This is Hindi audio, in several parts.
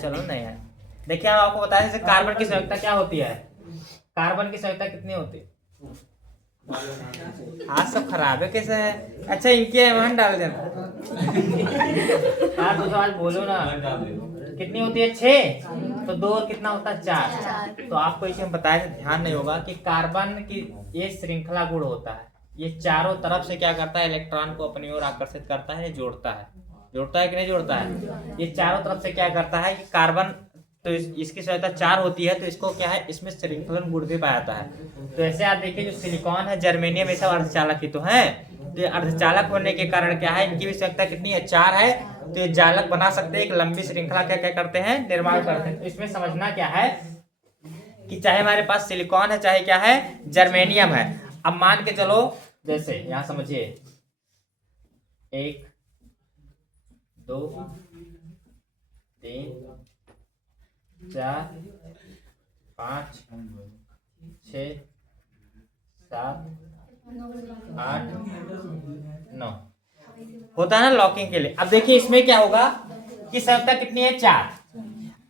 चलो नहीं है। देखिए हम आपको बताया जैसे कार्बन की संयोजकता क्या होती है। कार्बन की संयोजकता कितनी होती है? हाथ सब खराब है कैसे है? अच्छा इनके मान डाल देना। हाँ दूसरा आज बोलो ना, कितनी होती है? 6। तो 2 और कितना होता है? 4। तो आपको इसे हम बताया ध्यान नहीं होगा कि कार्बन की ये श्रृंखला गुण होता है, ये चारों तरफ से क्या करता है? इलेक्ट्रॉन को अपनी ओर आकर्षित करता है, जोड़ता है। जोड़ता है कि नहीं जोड़ता है? ये चारों तरफ से क्या करता है कि कार्बन तो इसकी संयोजकता 4 होती है, तो इसको क्या है? इसमें श्रृंखलन गुण भी पाया जाता है। तो ऐसे आप देखिए जो सिलिकॉन है, जर्मेनियम, ये सब अर्धचालक ही तो है। तो ये अर्धचालक होने के कारण क्या है? इनकी भी संयोजकता कितनी है? 4 है। तो ये जालक बना सकते हैं, एक लंबी श्रृंखला क्या क्या करते हैं? निर्माण करते हैं। तो इसमें समझना क्या है कि चाहे हमारे पास सिलिकॉन है, चाहे क्या है? जर्मेनियम है। अब मान के चलो जैसे यहां समझिए 1 2 3 4 5 6 7 8 9 होता है ना लॉकिंग के लिए। अब देखिए इसमें क्या होगा कि संयोजकता कितनी है? 4।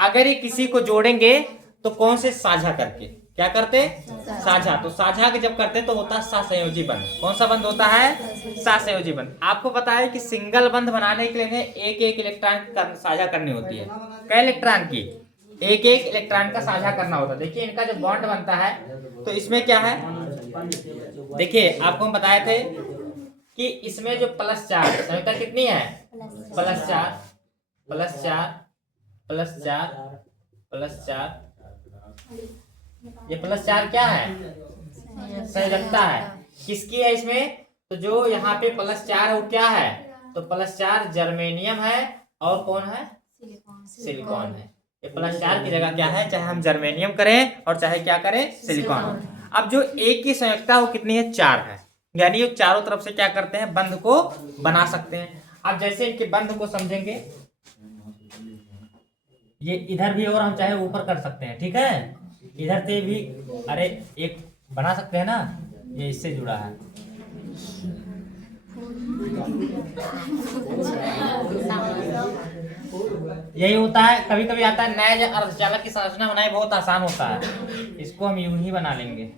अगर ये किसी को जोड़ेंगे तो कौन से? साझा करके। क्या करते? साझा। तो साझा के जब करते तो होता है सहसंयोजी बंध। कौन सा बंध होता है? सहसंयोजी बंध। आपको पता है कि सिंगल बंध बनाने के लिए एक एक इलेक्ट्रॉन साझा करनी होती है। कई इलेक्ट्रॉन की? एक एक इलेक्ट्रॉन का साझा करना होता है। देखिए इनका जो बॉन्ड बनता है तो इसमें क्या है? देखिए आपको हम बताए थे कि इसमें जो +4 संयोजकता कितनी है? +4 +4 +4 +4। ये +4 क्या है? संयोजकता है। किसकी है इसमें? तो जो यहाँ पे +4 है वो क्या है? तो +4 जर्मेनियम है और कौन है? सिलिकॉन है। ये +4 की जगह क्या है? चाहे हम जर्मेनियम करें और चाहे क्या करें? सिलिकॉन। अब जो एक की संयोजकता वो कितनी है? 4 है। यानी ये चारों तरफ से क्या करते हैं? बंध को बना सकते हैं। अब जैसे इनके बंध को समझेंगे, ये इधर भी और हम चाहे ऊपर कर सकते हैं, ठीक है? इधर से भी अरे एक बना सकते हैं ना, ये इससे जुड़ा है। यही होता है। कभी कभी आता है नए अर्धचालक की संरचना बनाए बहुत आसान होता है। इसको हम यूं ही बना लेंगे।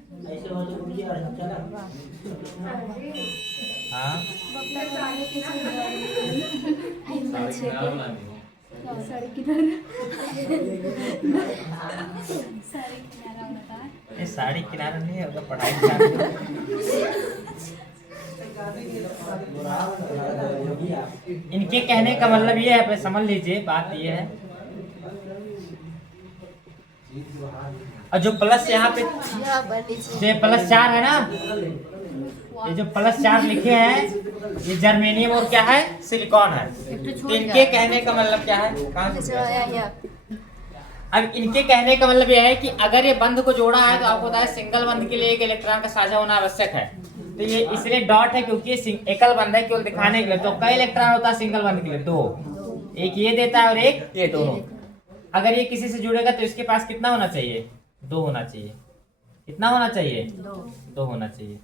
हाँ ये साड़ी किनारा नहीं है, अगर पढ़ाई इनके कहने का मतलब ये है, समझ लीजिए बात ये है। और जो प्लस यहाँ पे ये +4 है ना, ये जो +4 लिखे हैं ये जर्मेनियम और क्या है? सिलिकॉन है। तो इनके कहने का मतलब क्या है? कहाँ? अब इनके कहने का मतलब यह है कि अगर ये बंध को जोड़ा है तो आपको पता है सिंगल बंध के लिए एक इलेक्ट्रॉन का साझा होना आवश्यक है। तो ये इसलिए डॉट है क्योंकि ये एकल बंध है, केवल दिखाने के लिए। तो कई इलेक्ट्रॉन होता है सिंगल बंध के लिए? 2। एक ये देता है और एक ये, दोनों। अगर ये किसी से जुड़ेगा तो इसके पास कितना होना चाहिए? 2 होना चाहिए। कितना होना चाहिए? 2 होना चाहिए।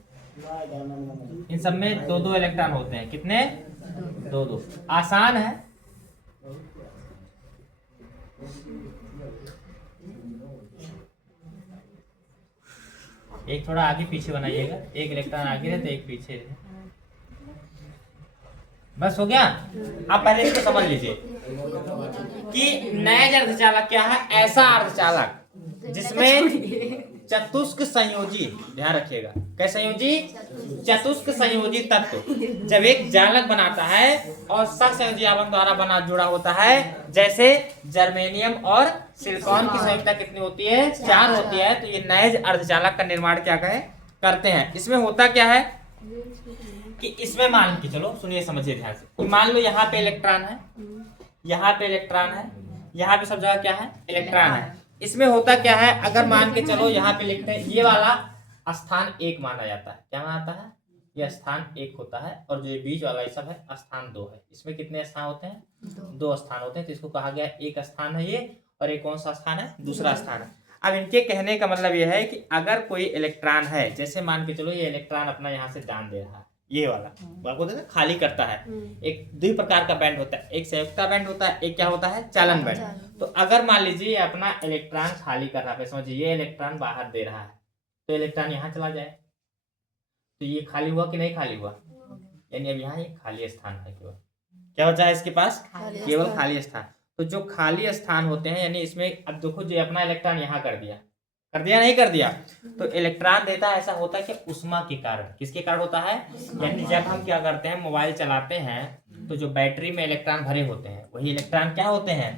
इन सब में 2-2 इलेक्ट्रॉन होते हैं। कितने? 2-2। आसान है। एक थोड़ा आगे पीछे बनाइएगा, एक इलेक्ट्रॉन आगे है तो एक पीछे है। बस हो गया। आप पहले इसको समझ लीजिए कि नया अर्धचालक क्या है? ऐसा अर्धचालक जिसमें चतुष्क संयोजी, ध्यान रखिएगा, क्या संयोजी? चतुष्क संयोजी तत्व जब एक जालक बनाता है और सहसंयोजी आवरण द्वारा बना जुड़ा होता है, जैसे जर्मेनियम और सिलिकॉन की संयोजकता कितनी होती है? 4 होती है। तो ये नए अर्धचालक का निर्माण क्या करते हैं। इसमें होता क्या है कि इसमें मान के चलो, सुनिए समझिए ध्यान से। मान लो यहाँ पे इलेक्ट्रॉन है, यहाँ पे इलेक्ट्रॉन है, यहाँ पे सब जगह क्या है? इलेक्ट्रॉन है। इसमें होता क्या है? अगर मान के चलो यहाँ पे लिखते हैं ये वाला स्थान 1 माना जाता है। क्या माना जाता है? ये स्थान 1 होता है। और जो ये बीच वाला ये सब है स्थान 2 है। इसमें कितने स्थान होते हैं? 2 स्थान होते हैं। तो इसको कहा गया एक स्थान है ये, और एक कौन सा स्थान है? दूसरा स्थान है। अब इनके कहने का मतलब यह है कि अगर कोई इलेक्ट्रॉन है, जैसे मान के चलो ये इलेक्ट्रॉन अपना यहाँ से दान दे रहा है, ये वाला आपको होता है ना, खाली करता है। एक दो प्रकार का बैंड होता है, एक संयुक्ता बैंड होता है, एक क्या होता है, चालन बैंड। तो अगर मान लीजिए अपना इलेक्ट्रॉन खाली कर रहा है, समझिए ये इलेक्ट्रॉन बाहर दे रहा है, तो इलेक्ट्रॉन यहाँ चला जाए, तो ये खाली हुआ कि नहीं खाली हुआ, यानी अब यहाँ एक खाली स्थान है, केवल क्या बचा है इसके पास, केवल खाली स्थान। तो जो खाली स्थान होते हैं, यानी इसमें अब देखो जो अपना इलेक्ट्रॉन यहाँ कर दिया नहीं कर दिया, तो इलेक्ट्रॉन देता है, ऐसा होता है कि उष्मा के कारण, किसके कारण होता है, यानी जब हम क्या करते हैं, मोबाइल चलाते हैं, तो जो बैटरी में इलेक्ट्रॉन भरे होते हैं, वही इलेक्ट्रॉन क्या होते हैं,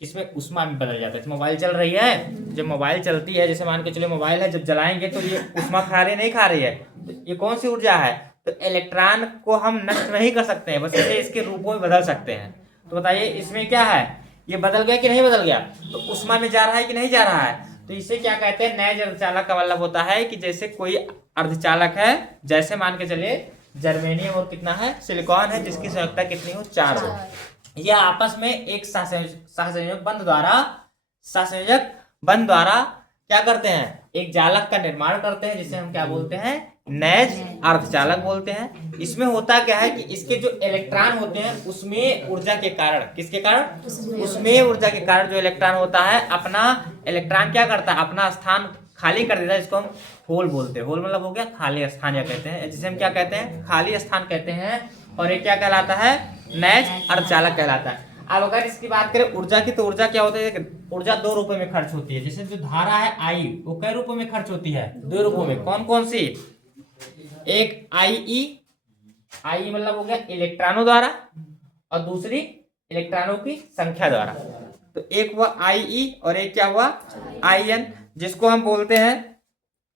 किसमें, उष्मा में बदल जाता है। मोबाइल चल रही है, जब मोबाइल चलती है, जैसे मान के चलिए मोबाइल है, जब जलाएंगे तो ये उष्मा खा रही नहीं खा रही है, तो ये कौन सी ऊर्जा है, तो इलेक्ट्रॉन को हम नष्ट नहीं कर सकते हैं, बस इसे इसके रूपों में बदल सकते हैं। तो बताइए इसमें क्या है, ये बदल गया कि नहीं बदल गया, तो उष्मा में जा रहा है कि नहीं जा रहा है। तो इसे क्या कहते हैं, नए अर्धचालक का मतलब होता है कि जैसे कोई अर्धचालक है, जैसे मान के चलिए जर्मेनियम और कितना है, सिलिकॉन है, जिसकी संयोजकता कितनी हो, 4 हो, यह आपस में एक सहसंयोजक बंध द्वारा क्या करते हैं, एक जालक का निर्माण करते हैं, जिसे हम क्या बोलते हैं, नैज अर्धचालक बोलते हैं। इसमें होता क्या है कि इसके जो इलेक्ट्रॉन होते हैं, उसमें ऊर्जा के कारण, किसके कारण, उसमें ऊर्जा के कारण जो इलेक्ट्रॉन होता है, अपना इलेक्ट्रॉन क्या करता है, अपना स्थान खाली कर देता है, जिसको हम होल बोलते हैं। होल मतलब हो गया खाली स्थान, या कहते हैं, जिसे हम क्या कहते हैं, खाली स्थान कहते हैं। और ये क्या कहलाता है, नैज अर्धचालक कहलाता है। अब अगर इसकी बात करें ऊर्जा की, तो ऊर्जा क्या होता है, ऊर्जा 2 रूपों में खर्च होती है। जैसे जो धारा है आई, वो कई रूपों में खर्च होती है, 2 रूपों में। कौन कौन सी, एक आई मतलब हो गया इलेक्ट्रॉनों द्वारा, और दूसरी इलेक्ट्रॉनों की संख्या द्वारा। तो एक हुआ आई और एक क्या हुआ, आई, जिसको हम बोलते हैं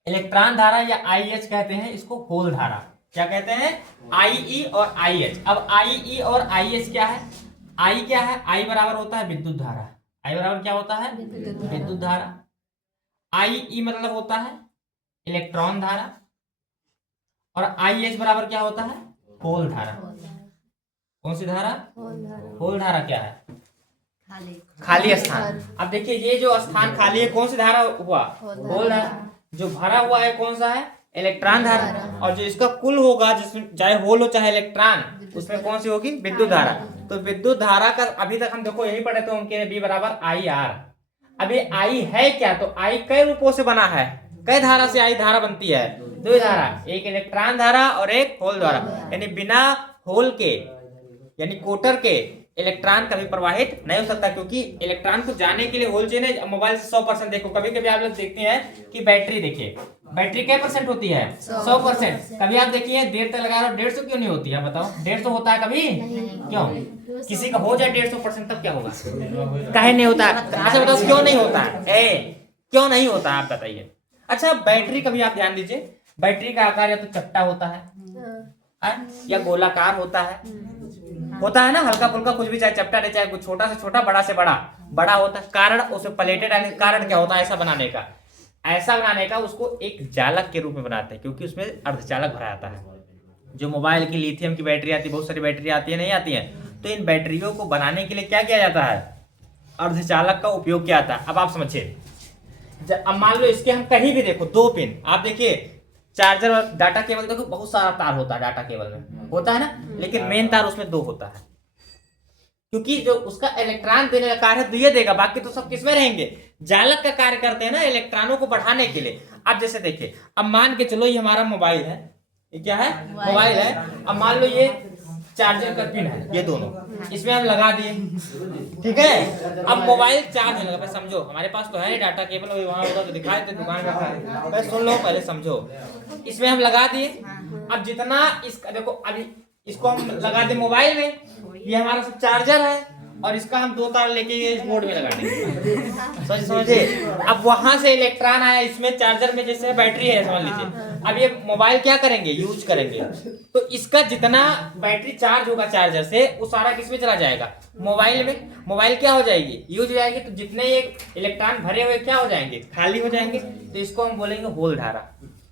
इलेक्ट्रॉन धारा या IH कहते हैं, इसको होल धारा क्या कहते हैं, IE और IH। अब IE और IH क्या है, आई क्या है, आई बराबर होता है विद्युत धारा, आई बराबर क्या होता है, विद्युत धारा। IE मतलब होता है इलेक्ट्रॉन धारा, और IH बराबर क्या होता है, होल धारा। कौन सी धारा, होल धारा क्या है, खाली स्थान। अब देखिए ये जो स्थान खाली है, कौन सी धारा हुआ, होल धारा। जो भरा हुआ है कौन सा है, इलेक्ट्रॉन धारा। और जो इसका कुल होगा, जिसमें चाहे होल हो चाहे इलेक्ट्रॉन, उसमें कौन सी होगी, विद्युत धारा। तो विद्युत धारा का अभी तक हम देखो यही पढ़े थे, उनके B बराबर IR। अभी आई है क्या, तो आई कई रूपों से बना है, कई धारा से आई धारा बनती है, 2 धारा, एक इलेक्ट्रॉन धारा और एक होल धारा। यानी बिना होल के, यानी कोटर के इलेक्ट्रॉन कभी प्रवाहित नहीं हो सकता, क्योंकि इलेक्ट्रॉन को जाने के लिए होल चाहिए। मोबाइल से 100% देखो, कभी कभी आप लोग देखते हैं कि बैटरी, देखिए बैटरी क्या % होती है, 100%। कभी आप देखिए देर तक लगा रहे हो, 150 क्यों नहीं होती है, बताओ, 150 होता है कभी, क्यों, किसी का हो जाए 150% तब क्या होगा, काहे नहीं होता, अच्छा बताओ क्यों नहीं होता है, क्यों नहीं होता है, आप बताइए। अच्छा बैटरी, कभी आप ध्यान दीजिए, बैटरी का आकार या तो चपटा होता है या गोलाकार होता है ना, हल्का फुल्का कुछ भी, चाहे चपटा रहे चाहे कुछ, छोटा से छोटा बड़ा से बड़ा होता है। कारण उसे प्लेटेड, कारण क्या होता है ऐसा बनाने का उसको एक जालक के रूप में बनाते हैं, क्योंकि उसमें अर्धचालक भरा आता है। जो मोबाइल की लिथियम की बैटरी आती है, बहुत सारी बैटरी आती है, नहीं आती है, तो इन बैटरियों को बनाने के लिए क्या किया जाता है, अर्धचालक का उपयोग किया जाता है। अब आप समझिए, अब मान लो इसके हम कहीं भी देखो 2 पिन, आप देखिए चार्जर और डाटा केबल देखो, बहुत सारा तार होता है डाटा केबल में, होता है ना, लेकिन मेन तार उसमें 2 होता है, क्योंकि जो उसका इलेक्ट्रॉन देने का कार्य है, ये देगा, बाकी तो सब किसमें रहेंगे, जालक का कार्य करते हैं ना, इलेक्ट्रॉनों को बढ़ाने के लिए। अब जैसे देखिए, अब मान के चलो ये हमारा मोबाइल है, ये क्या है, मोबाइल है। अब मान लो ये चार्जर का पिन है, ये दोनों इसमें हम लगा दिए, ठीक है। अब मोबाइल चार्ज होने लगा, समझो हमारे पास तो है नहीं डाटा केबल, वहां होगा तो दिखाए थे, दुकान में रखा है, पहले सुन लो, पहले समझो। इसमें हम लगा दिए, अब जितना इसका देखो, अभी इसको हम लगा दे मोबाइल में, ये हमारा सब चार्जर है, और इसका हम 2 तार लेके इस बोर्ड में लगा देंगे, समझे। अब वहां से इलेक्ट्रॉन आया, इसमें चार्जर में जैसे बैटरी है समझ लीजिए, अब ये मोबाइल क्या करेंगे, यूज करेंगे, तो इसका जितना बैटरी चार्ज होगा चार्जर से, वो सारा किसमें चला जाएगा, मोबाइल में। मोबाइल क्या हो जाएगी, यूज हो जाएगी, तो जितने ये इलेक्ट्रॉन भरे हुए क्या हो जाएंगे, खाली हो जाएंगे। तो इसको हम बोलेंगे होल धारा।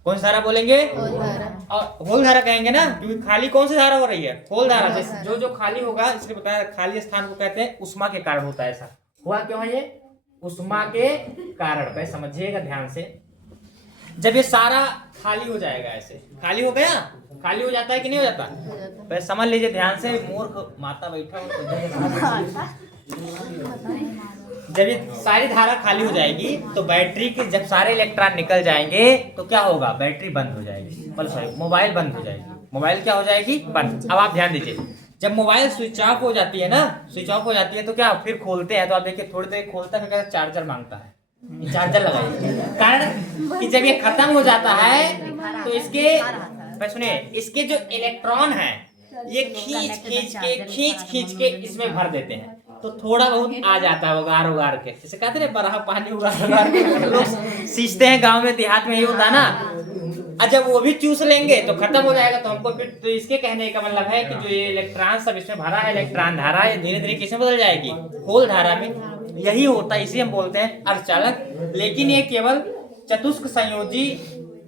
कौन सी धारा बोलेंगे, और होल धारा कहेंगे ना, क्योंकि खाली कौन सी धारा हो रही है, होल धारा। जैसे जो खाली होगा, इसलिए बताया खाली स्थान को कहते हैं उष्मा के कारण होता है। ऐसा हुआ क्यों है, ये उष्मा के कारण, समझिएगा ध्यान से। जब ये सारा खाली हो जाएगा, ऐसे खाली हो गया, खाली हो जाता है कि नहीं हो जाता? पर समझ लीजिए ध्यान से, मूर्ख माता बैठा हो जब ये सारी धारा खाली हो जाएगी तो बैटरी के जब सारे इलेक्ट्रॉन निकल जाएंगे तो क्या होगा? बैटरी बंद हो जाएगी, सॉरी मोबाइल बंद हो जाएगी। मोबाइल क्या हो जाएगी? बंद। अब आप ध्यान दीजिए, जब मोबाइल स्विच ऑफ हो जाती है ना, स्विच ऑफ हो जाती है तो क्या फिर खोलते हैं तो आप देखिए थोड़ी देर खोलता है, फिर चार्जर मांगता है, चार्जर लगाइए। कारण कि जब ये खत्म हो जाता है तो इसके सुनिए, इसके जो इलेक्ट्रॉन है ये खींच के इसमें भर देते हैं, तो थोड़ा बहुत आ जाता है उगार उगार के, जैसे कहते हैं बरहा पानी उगार उगार के लोग सींचते हैं गांव में देहात में, ये होता है ना। और जब वो भी चूस लेंगे तो खत्म हो जाएगा, तो हमको फिर तो इसके कहने का मतलब है कि जो ये इलेक्ट्रॉन सब इसमें भरा है, इलेक्ट्रॉन धारा है, धीरे धीरे किसमें बदल जाएगी? होल धारा में। यही होता है, इसे हम बोलते हैं अर्धचालक। लेकिन ये केवल चतुष्क संयोजी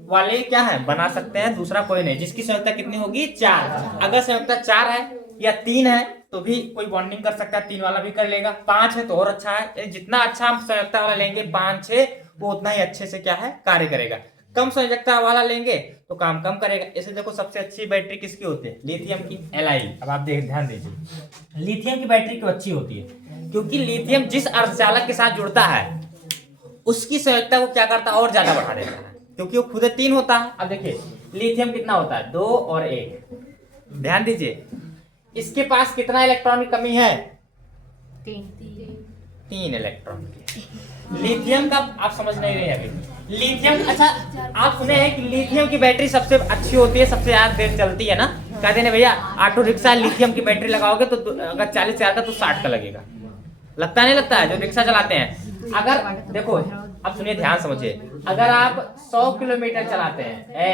वाले क्या है बना सकते हैं, दूसरा कोई नहीं। जिसकी संयोजकता कितनी होगी? 4। अगर संयोजकता 4 है या 3 है तो भी कोई बॉन्डिंग कर सकता है, 3 वाला भी कर लेगा। 5 है तो और अच्छा है, जितना अच्छा हम संयोजकता वाला लेंगे 5-6 वो उतना ही अच्छे से क्या है कार्य करेगा। कम संयोजकता वाला लेंगे तो काम कम करेगा। इसे देखो सबसे अच्छी बैटरी किसकी होती है? लिथियम की, Li। अब आप ध्यान दीजिए, लिथियम की बैटरी क्यों अच्छी होती है? क्योंकि लिथियम जिस अर्धचालक के साथ जुड़ता है उसकी संयोजकता को क्या करता है? और ज्यादा बढ़ा देता है, क्योंकि वो खुद 3 होता है। अब देखिए लिथियम कितना होता है? 2 और 1। ध्यान दीजिए, इसके पास कितना इलेक्ट्रॉन की कमी है? 3 इलेक्ट्रॉन की। लिथियम का आप समझ नहीं रहे अभी। लिथियम, अच्छा आप सुने हैं कि लिथियम की बैटरी सबसे अच्छी होती है, सबसे ज्यादा देर चलती है ना। कहते हैं भैया ऑटो रिक्शा लिथियम की बैटरी लगाओगे तो अगर 40,000 का तो 60 का लगेगा। लगता नहीं लगता है जो रिक्शा चलाते हैं? अगर देखो अब सुनिए, ध्यान समझिए, अगर आप 100 किलोमीटर चलाते हैं,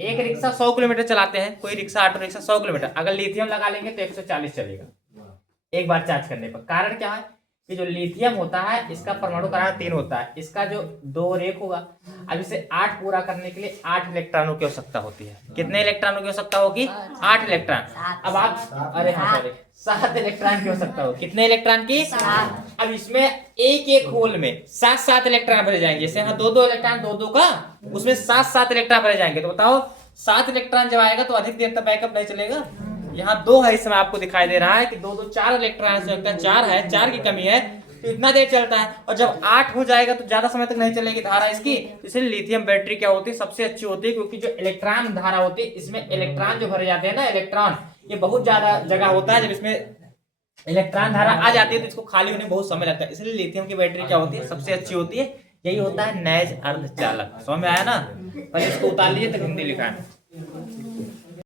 एक रिक्शा 100 किलोमीटर चलाते हैं, कोई रिक्शा ऑटो रिक्शा 100 किलोमीटर, अगर लिथियम लगा लेंगे तो 140 चलेगा एक बार चार्ज करने पर। कारण क्या है कि जो लिथियम होता है इसका परमाणु क्रमांक 3 होता है, इसका जो 2 और 1 होगा। अब इसे 8 पूरा करने के लिए 8 इलेक्ट्रॉनों की आवश्यकता होती है। कितने इलेक्ट्रॉनों की आवश्यकता होगी? 8 इलेक्ट्रॉन। अब आप अरे हाँ सॉरी 7 इलेक्ट्रॉन की आवश्यकता होगी। कितने इलेक्ट्रॉन की? 7। अब इसमें एक होल में 7 इलेक्ट्रॉन भरे जाएंगे। जैसे यहाँ 2 इलेक्ट्रॉन 2 का, उसमें 7 इलेक्ट्रॉन भरे जाएंगे। तो बताओ 7 इलेक्ट्रॉन जब आएगा तो अधिक देर तक बैकअप नहीं चलेगा। यहाँ 2 है, इसमें आपको दिखाई दे रहा है कि 2 4 इलेक्ट्रॉन से 4 है, 4 की कमी है तो इतना देर चलता है। और जब 8 हो जाएगा तो ज्यादा समय तक नहीं चलेगी धारा इसकी। इसलिए लिथियम बैटरी क्या होती है? सबसे अच्छी होती है, क्योंकि जो इलेक्ट्रॉन धारा होती है इसमें इलेक्ट्रॉन जो भरे जाते हैं ना, इलेक्ट्रॉन ये बहुत ज्यादा जगह होता है। जब इसमें इलेक्ट्रॉन धारा आ जाती है तो इसको खाली होने में बहुत समय लगता है। इसलिए लिथियम की बैटरी क्या होती है? सबसे अच्छी होती है। यही होता है नैज अर्धचालक। समझ में आया ना? पहले इसको उतार लीजिए तो हिंदी लिखा है।